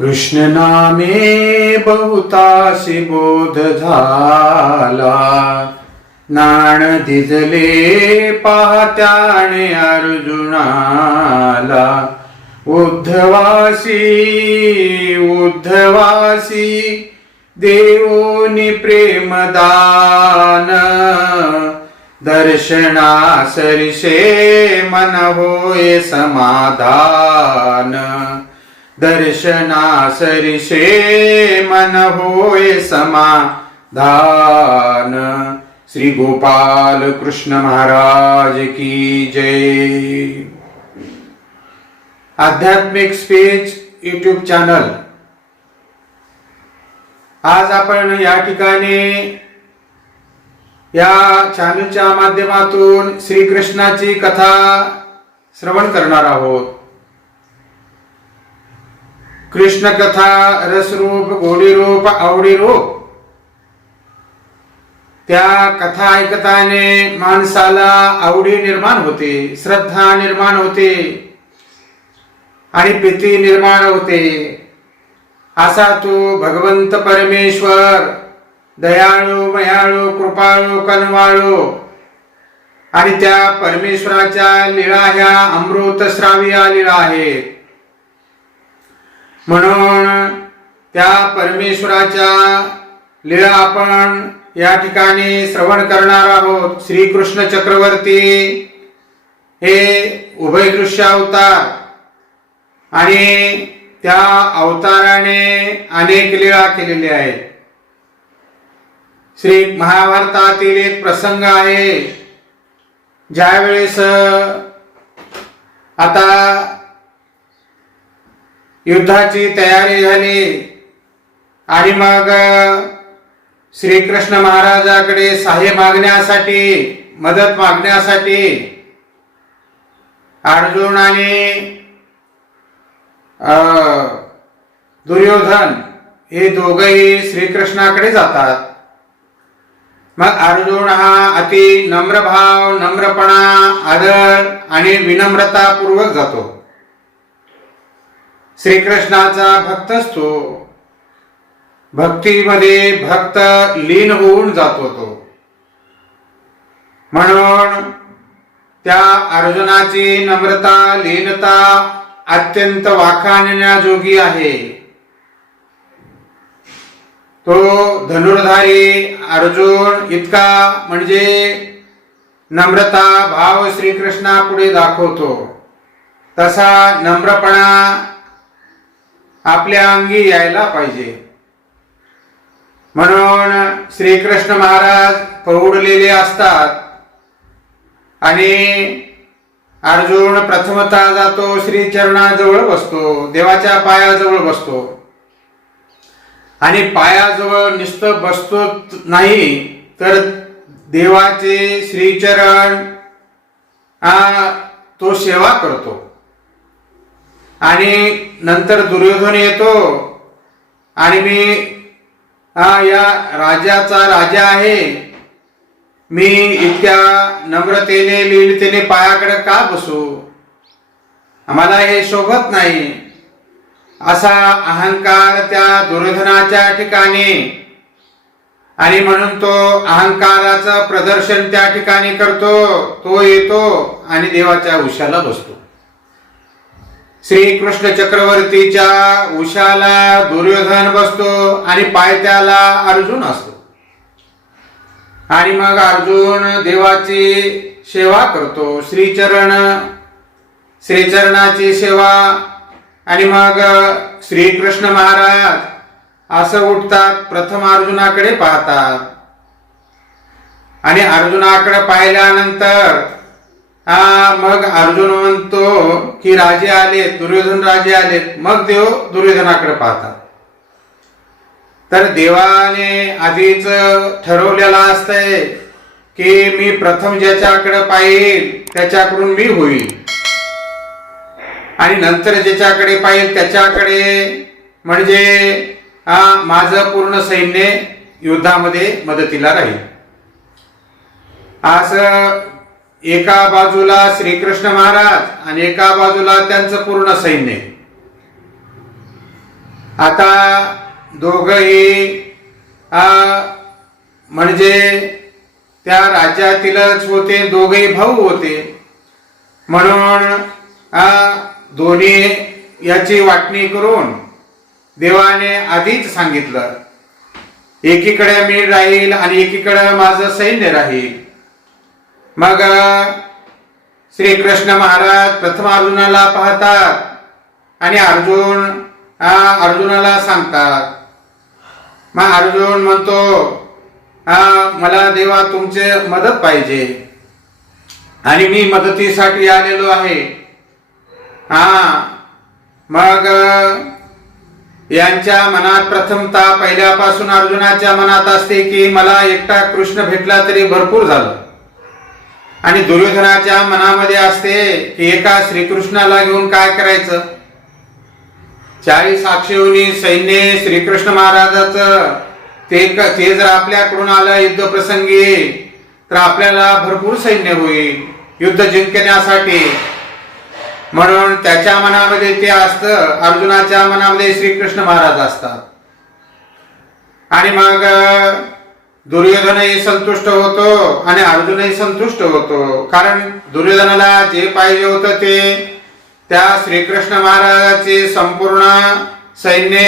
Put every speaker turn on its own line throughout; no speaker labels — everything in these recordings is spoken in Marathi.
कृष्ण नामे बहुताशी बोध झाला नाण दिजले पाहत्याने अर्जुनाला। उद्धवासी उद्धवासी देवोनी प्रेमदान। दर्शना सरिषे मन होय समाधान। दर्शना सरिषे मन होय समाधान। श्री गोपाल कृष्ण महाराज की जय। आध्यात्मिक स्पीच यूट्यूब चॅनल। आज आपण या ठिकाणी या चॅनलच्या माध्यमातून श्रीकृष्णाची कथा श्रवण करणार आहोत. कृष्ण कथा रसरूप गोडीरूप आवडीरूप. त्या कथा ऐकताने माणसाला आवडी निर्माण होते श्रद्धा निर्माण होते आणि प्रीती निर्माण होते. असा तो भगवंत परमेश्वर दयाळू मयाळू कृपाळू कनवाळू आणि त्या परमेश्वराच्या लीळा ह्या अमृत श्राव्या लीळा आहेत. म्हणून त्या परमेश्वराच्या लीळा आपण या ठिकाणी श्रवण करणार आहोत. श्रीकृष्ण चक्रवर्ती हे उभय दृश्य अवतार आणि त्या अवताराने अनेक लीळा केलेल्या आहेत. श्री महाभारतातील एक प्रसंग आहे. ज्यावेळेस आता युद्धाची तयारी झाली. आणि मग श्रीकृष्ण महाराजाकडे सहाय्य मागण्यासाठी मदत मागण्यासाठी अर्जुन आणि दुर्योधन हे दोघही श्रीकृष्णाकडे जातात. मग अर्जुन हा अति नम्र भाव नम्रपणा आदर आणि विनम्रतापूर्वक जातो. श्रीकृष्णाचा भक्त असतो. भक्तीमध्ये भक्त लीन होऊन जातो तो. म्हणून त्या अर्जुनाची नम्रता लीनता अत्यंत वाखाणण्याजोगी आहे. तो धनुर्धारी अर्जुन इतका म्हणजे नम्रता भाव श्रीकृष्णा पुढे दाखवतो. तसा नम्रपणा आपल्या अंगी यायला पाहिजे. म्हणून श्रीकृष्ण महाराज प्रौढलेले असतात. आणि अर्जुन प्रथमतः जातो श्री चरणाजवळ बसतो देवाच्या पायाजवळ बसतो. आणि पायाजवळ नुसतं बसतो नाही तर देवाचे श्रीचरण तो सेवा करतो. आणि नंतर दुर्योधन येतो आणि मी हा या राजाचा राजा आहे. मी इतक्या नम्रतेने लीनतेने पायाकडे का बसू? आम्हाला हे शोभत नाही. असा अहंकार त्या दुर्योधनाच्या ठिकाणी. आणि म्हणून तो अहंकाराचं प्रदर्शन त्या ठिकाणी करतो तो येतो आणि देवाच्या उशाला बसतो. श्रीकृष्ण चक्रवर्तीच्या उशाला दुर्योधन बसतो आणि पायथ्याला अर्जुन असतो. आणि मग अर्जुन देवाची सेवा करतो. श्रीचरण श्रीचरणाची सेवा. आणि मग श्रीकृष्ण महाराज असं उठतात प्रथम अर्जुनाकडे पाहतात. आणि अर्जुनाकडे पाहिल्यानंतर हा मग अर्जुन म्हणतो की राजे आले दुर्योधन राजे आलेत मग देव दुर्योधनाकडे पाहतात. तर देवाने आधीच ठरवलेला असतंय की मी प्रथम ज्याच्याकडे पाहिल त्याच्याकडून मी होईल. आणि नंतर ज्याच्याकडे पाहिल त्याच्याकडे म्हणजे हा माझं पूर्ण सैन्य युद्धामध्ये मदतीला राहील. असं एका बाजूला श्रीकृष्ण महाराज आणि एका बाजूला त्यांचं पूर्ण सैन्य. आता दोघही म्हणजे त्या राज्यातीलच होते दोघही भाऊ होते. म्हणून दोन्ही याची वाटणी करून देवाने आधीच सांगितलं एकीकडे मी राहील आणि एकीकडे माझं सैन्य राहील. मग श्रीकृष्ण महाराज प्रथम अर्जुनाला पाहतात आणि अर्जुन अर्जुनाला सांगतात. मग अर्जुन म्हणतो मला देवा तुमचे मदत पाहिजे. आणि मी मदतीसाठी आलेलो आहे. हा मग यांच्या मनात प्रथमता पहिल्यापासून अर्जुनाच्या मनात असते की मला एकटा कृष्ण भेटला तरी भरपूर झालं. आणि दुर्योधनाच्या मनामध्ये असते की एका श्रीकृष्णाला घेऊन काय करायचं? चाळीस अक्षयोनी सैन्य श्रीकृष्ण महाराजाचं ते ते जर आपल्याकडून आलं युद्ध प्रसंगी तर आपल्याला भरपूर सैन्य होईल युद्ध जिंकण्यासाठी. म्हणून त्याच्या मनामध्ये ते असतं अर्जुनाच्या मनामध्ये श्रीकृष्ण महाराज असतात. आणि मग दुर्योधनही संतुष्ट होतो आणि अर्जुनही संतुष्ट होतो. कारण दुर्योधनाला जे पाहिजे होतं ते त्या श्रीकृष्ण महाराजाचे संपूर्ण सैन्य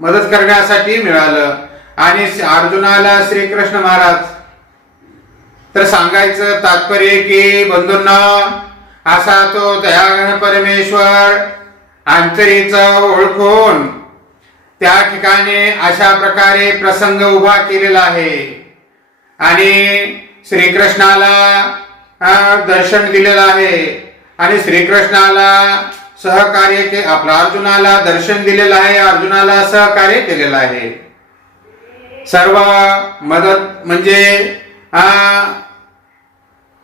मदत करण्यासाठी मिळालं. आणि अर्जुनाला श्रीकृष्ण महाराज तर सांगायचं तात्पर्य की बंधूंना असा तो दयागण परमेश्वर आंतरीचा ओळखून त्या ठिकाणी अशा प्रकारे प्रसंग उभा केलेला आहे. आणि श्रीकृष्णाला दर्शन दिलेलं आहे. आणि श्रीकृष्णाला सहकार्य के आपला अर्जुनाला दर्शन दिलेलं आहे अर्जुनाला सहकार्य केलेलं आहे. सर्व मदत म्हणजे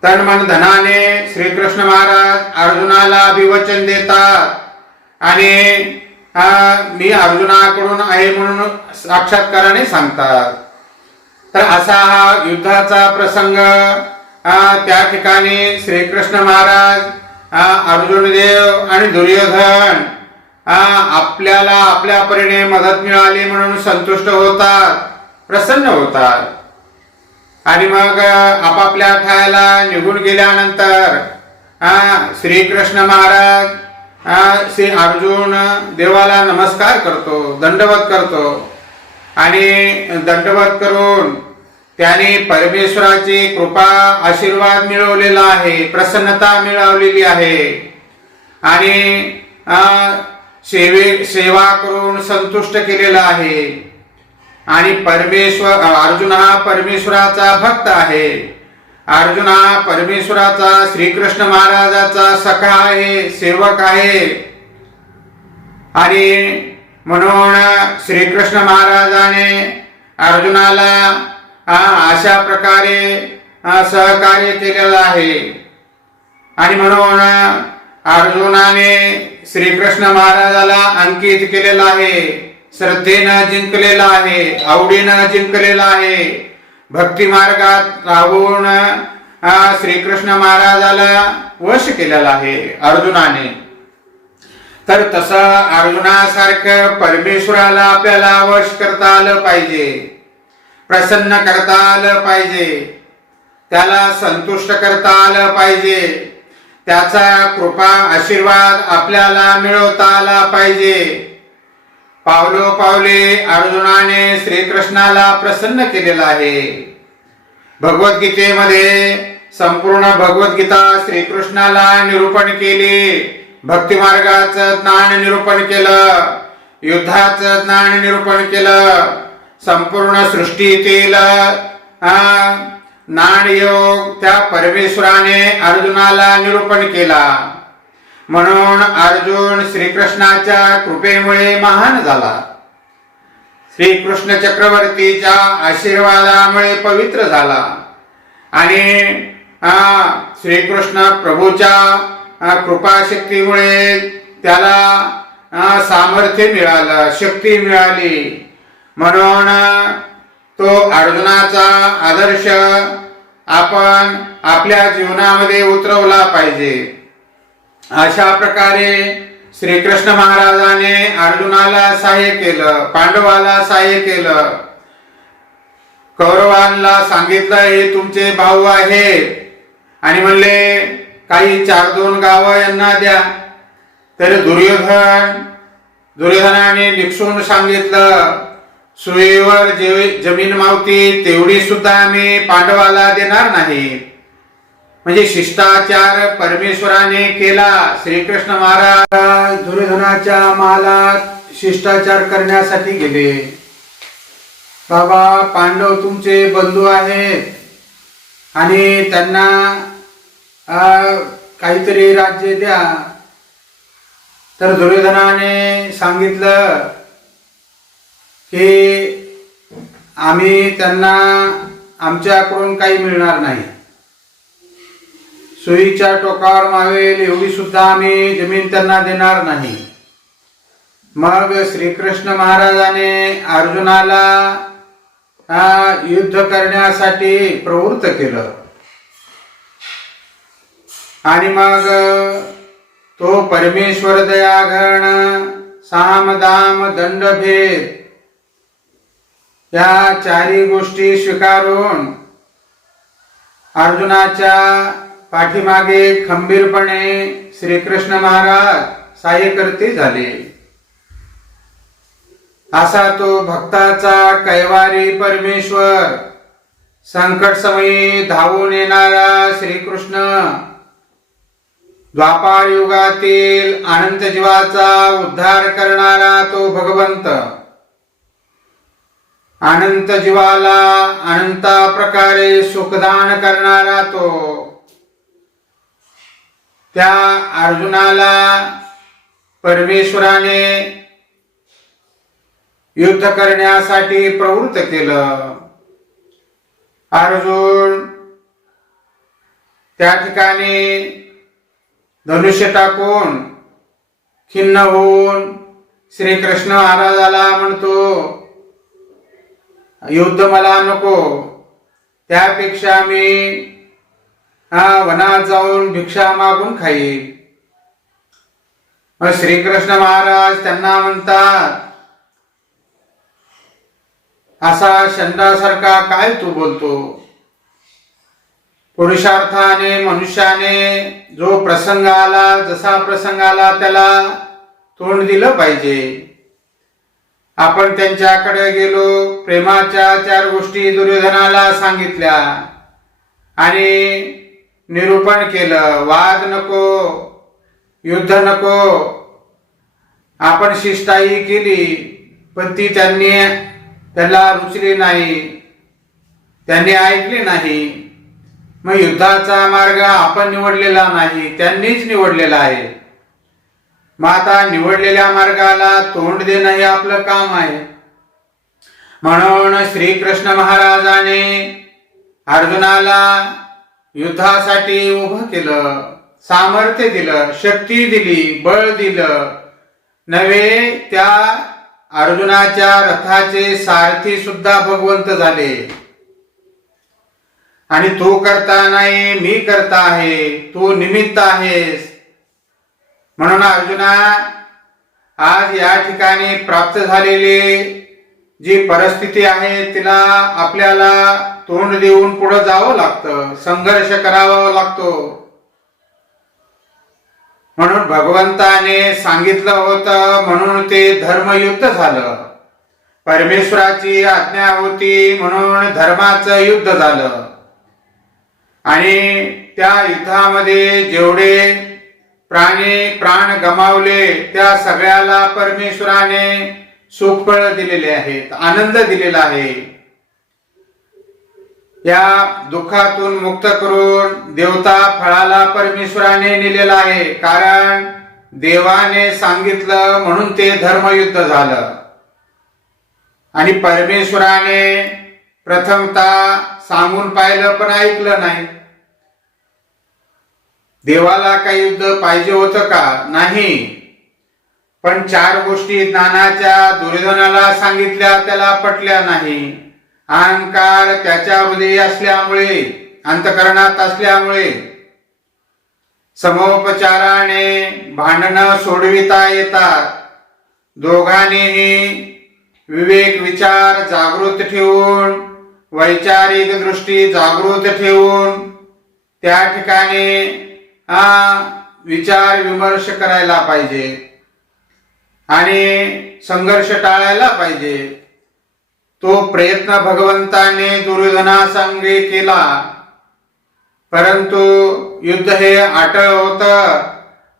तन मन धनाने श्रीकृष्ण महाराज अर्जुनाला अभिवचन देतात. आणि मी अर्जुनाकडून आहे म्हणून साक्षात्काराने सांगतात. तर असा हा युद्धाचा प्रसंग त्या ठिकाणी श्रीकृष्ण महाराज अर्जुनदेव अर्जुन देव आणि दुर्योधन आपल्याला आपल्या परीने मदत मिळाली म्हणून संतुष्ट होतात प्रसन्न होतात. आणि मग आपापल्या ठायला निघून गेल्यानंतर श्रीकृष्ण महाराज श्री अर्जुन देवाला नमस्कार करतो दंडवत करतो. आणि दंडवत करून त्याने परमेश्वराची कृपा आशीर्वाद मिळवलेला आहे प्रसन्नता मिळवलेली आहे. आणि सेवे सेवा करून संतुष्ट केलेला आहे. आणि परमेश्वर अर्जुन हा परमेश्वराचा भक्त आहे. अर्जुना परमेश्वराचा श्रीकृष्ण महाराजाचा सखा आहे सेवक आहे. आणि म्हणून श्रीकृष्ण महाराजाने अर्जुनाला अशा प्रकारे सहकार्य केलेलं आहे. आणि म्हणून अर्जुनाने श्रीकृष्ण महाराजाला अंकित केलेलं आहे. श्रद्धेनं जिंकलेलं आहे आवडीनं जिंकलेलं आहे. भक्तिमार्गात राहून श्रीकृष्ण महाराजाला वश केलेला आहे अर्जुनाने. तर तसं अर्जुनासारखं परमेश्वराला आपल्याला वश करता आलं पाहिजे प्रसन्न करता आलं पाहिजे त्याला संतुष्ट करता आलं पाहिजे त्याचा कृपा आशीर्वाद आपल्याला मिळवता आला पाहिजे. पावलो पावले अर्जुनाने श्रीकृष्णाला प्रसन्न केलेला आहे. भगवद्गीतेमध्ये संपूर्ण भगवद्गीता श्रीकृष्णाला निरूपण केली. भक्तिमार्गाचं ज्ञान निरूपण केलं. युद्धाचं ज्ञान निरूपण केलं. संपूर्ण सृष्टीतील नाण योग त्या परमेश्वराने अर्जुनाला निरूपण केला. म्हणून अर्जुन श्रीकृष्णाच्या कृपेमुळे महान झाला. श्रीकृष्ण चक्रवर्तीच्या आशीर्वादामुळे पवित्र झाला. आणि श्रीकृष्ण प्रभूच्या कृपाशक्तीमुळे त्याला सामर्थ्य मिळालं शक्ती मिळाली. म्हणून तो अर्जुनाचा आदर्श आपण आपल्या जीवनामध्ये उतरवला पाहिजे. अशा प्रकारे श्रीकृष्ण महाराजाने अर्जुनाला सहाय्य केलं पांडवाला सहाय्य केलं. कौरवांना सांगितलं हे तुमचे भाऊ आहेत. आणि म्हणले काही चार दोन गावं यांना द्या. तर दुर्योधन दुर्योधनाने निक्षून सांगितलं सुईवर जे जमीन मावती तेवढी सुद्धा आम्ही पांडवाला देणार नाही. म्हणजे शिष्टाचार परमेश्वराने केला. श्रीकृष्ण महाराज दुर्योधनाच्या महालात शिष्टाचार करण्यासाठी गेले. बाबा पांडव तुमचे बंधू आहेत. आणि त्यांना काहीतरी राज्य द्या. तर दुर्योधनाने सांगितलं की आम्ही त्यांना आमच्याकडून काही मिळणार नाही. सुईच्या टोकावर मावेल एवढी सुद्धा आम्ही जमीन त्यांना देणार नाही. मग श्रीकृष्ण महाराजाने अर्जुनाला युद्ध करण्यासाठी प्रवृत्त केलं. आणि मग तो परमेश्वर दयाघण साम दाम दंड भेद या चारी गोष्टी स्वीकारून अर्जुनाच्या पाठीमागे खंबीरपणे श्रीकृष्ण महाराज सहाय्यकर्ते झाले. असा तो भक्ताचा कैवारी परमेश्वर संकट समयी धावून येणारा श्रीकृष्ण द्वापार युगातील अनंत जीवाचा उद्धार करणारा तो भगवंत. अनंत जीवाला अनंत प्रकारे सुखदान करणारा तो त्या अर्जुनाला परमेश्वराने युद्ध करण्यासाठी प्रवृत्त केलं. अर्जुन त्या ठिकाणी धनुष्य टाकून खिन्न होऊन श्रीकृष्ण महाराजाला म्हणतो युद्ध मला नको. त्यापेक्षा मी हा वनात जाऊन भिक्षा मागून खाईल मग श्रीकृष्ण महाराज त्यांना म्हणतात असा शंडासारखा काय तू बोलतो? पुरुषार्थाने मनुष्याने जो प्रसंग आला जसा प्रसंग आला त्याला तोंड दिलं पाहिजे. आपण त्यांच्याकडे गेलो प्रेमाच्या चार गोष्टी दुर्योधनाला सांगितल्या आणि निरूपण केलं. वाद नको युद्ध नको. आपण शिष्टाई केली पण ती त्यांनी त्याला रुचली नाही. त्यांनी ऐकली नाही. मग युद्धाचा मार्ग आपण निवडलेला नाही त्यांनीच निवडलेला आहे. मग आता निवडलेल्या मार्गाला तोंड देणं हे आपलं काम आहे. म्हणून श्रीकृष्ण महाराजाने अर्जुनाला युद्धासाठी उभं केलं सामर्थ्य दिलं शक्ती दिली बळ दिलं. नव्हे त्या अर्जुनाच्या रथाचे सारथी सुद्धा भगवंत झाले. आणि तू करता नाही मी करता आहे तू निमित्त आहेस. म्हणून अर्जुना आज या ठिकाणी प्राप्त झालेली जी परिस्थिती आहे तिला आपल्याला तोंड देऊन पुढे जावं लागतं. संघर्ष करावा लागतो. म्हणून भगवंताने सांगितलं होतं म्हणून ते धर्मयुद्ध झालं. परमेश्वराची आज्ञा होती म्हणून धर्माचं युद्ध झालं. आणि त्या युद्धामध्ये जेवढे प्राणी प्राण गमावले त्या सगळ्याला परमेश्वराने सुखफळ दिलेले आहेत आनंद दिलेला आहे. या दुःखातून मुक्त करून देवता फळाला परमेश्वराने नेलेला आहे. कारण देवाने सांगितलं म्हणून ते धर्मयुद्ध झालं. आणि परमेश्वराने प्रथमता सांगून पाहिलं पण ऐकलं नाही. देवाला काही युद्ध पाहिजे होतं का? नाही. पण चार गोष्टी ज्ञानाच्या दुर्योधनाला सांगितल्या त्याला पटल्या नाही. अहंकार त्याच्या हृदयी असल्यामुळे अंतकरणात असल्यामुळे. समोपचाराने भांडणं सोडविता येतात. दोघांनीही विवेक विचार जागृत ठेवून वैचारिक दृष्टी जागृत ठेवून त्या ठिकाणी हा विचार विमर्श करायला पाहिजे. आणि संघर्ष टाळायला पाहिजे. तो प्रयत्न भगवंताने दुर्योधना संगे केला. परंतु युद्ध हे आटळ होत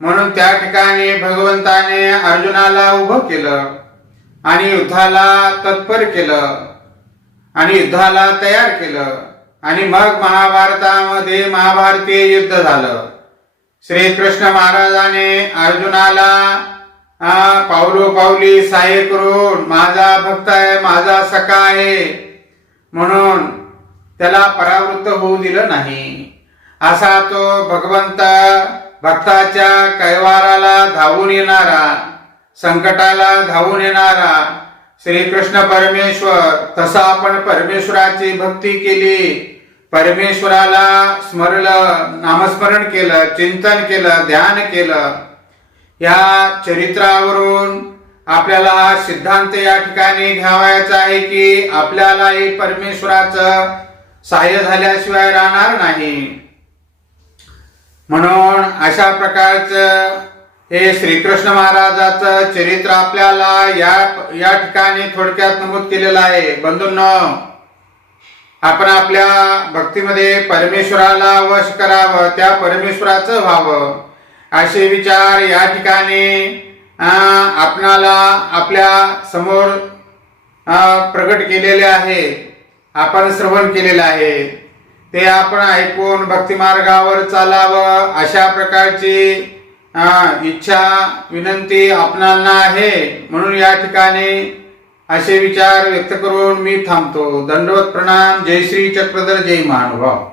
म्हणून त्या ठिकाणी भगवंताने अर्जुनाला उभं केलं आणि युद्धाला तत्पर केलं आणि युद्धाला तयार केलं आणि मग महाभारतामध्ये महाभारतीय युद्ध झालं. श्रीकृष्ण महाराजाने अर्जुनाला पावलो पावली सहाय्य करून माझा भक्त आहे माझा सखा आहे. म्हणून त्याला परावृत्त होऊ दिलं नाही. असा तो भगवंत भक्ताच्या कैवाराला धावून येणारा संकटाला धावून येणारा श्रीकृष्ण परमेश्वर तसा आपण परमेश्वराची भक्ती केली. परमेश्वराला स्मरलं नामस्मरण केलं चिंतन केलं ध्यान केलं. या चरित्रावरून आपल्याला हा सिद्धांत या ठिकाणी घ्यावायचा आहे की आपल्यालाही परमेश्वराचं सहाय्य झाल्याशिवाय राहणार नाही. म्हणून अशा प्रकारचं हे श्रीकृष्ण महाराजाचं चरित्र आपल्याला या या ठिकाणी थोडक्यात नमूद केलेलं आहे. बंधूंनो आपण आपल्या भक्तीमध्ये परमेश्वराला वश करावं त्या परमेश्वराचं व्हावं. असे विचार या ठिकाणी आपणाला आपल्यासमोर प्रकट केलेले आहे. आपण श्रवण केलेले आहे. ते आपण ऐकून भक्तिमार्गावर चालावं अशा प्रकारची इच्छा विनंती आपणाला आहे. म्हणून या ठिकाणी असे विचार व्यक्त करून मी थांबतो. दंडवत प्रणाम. जय श्री चक्रधर जय महानुभाव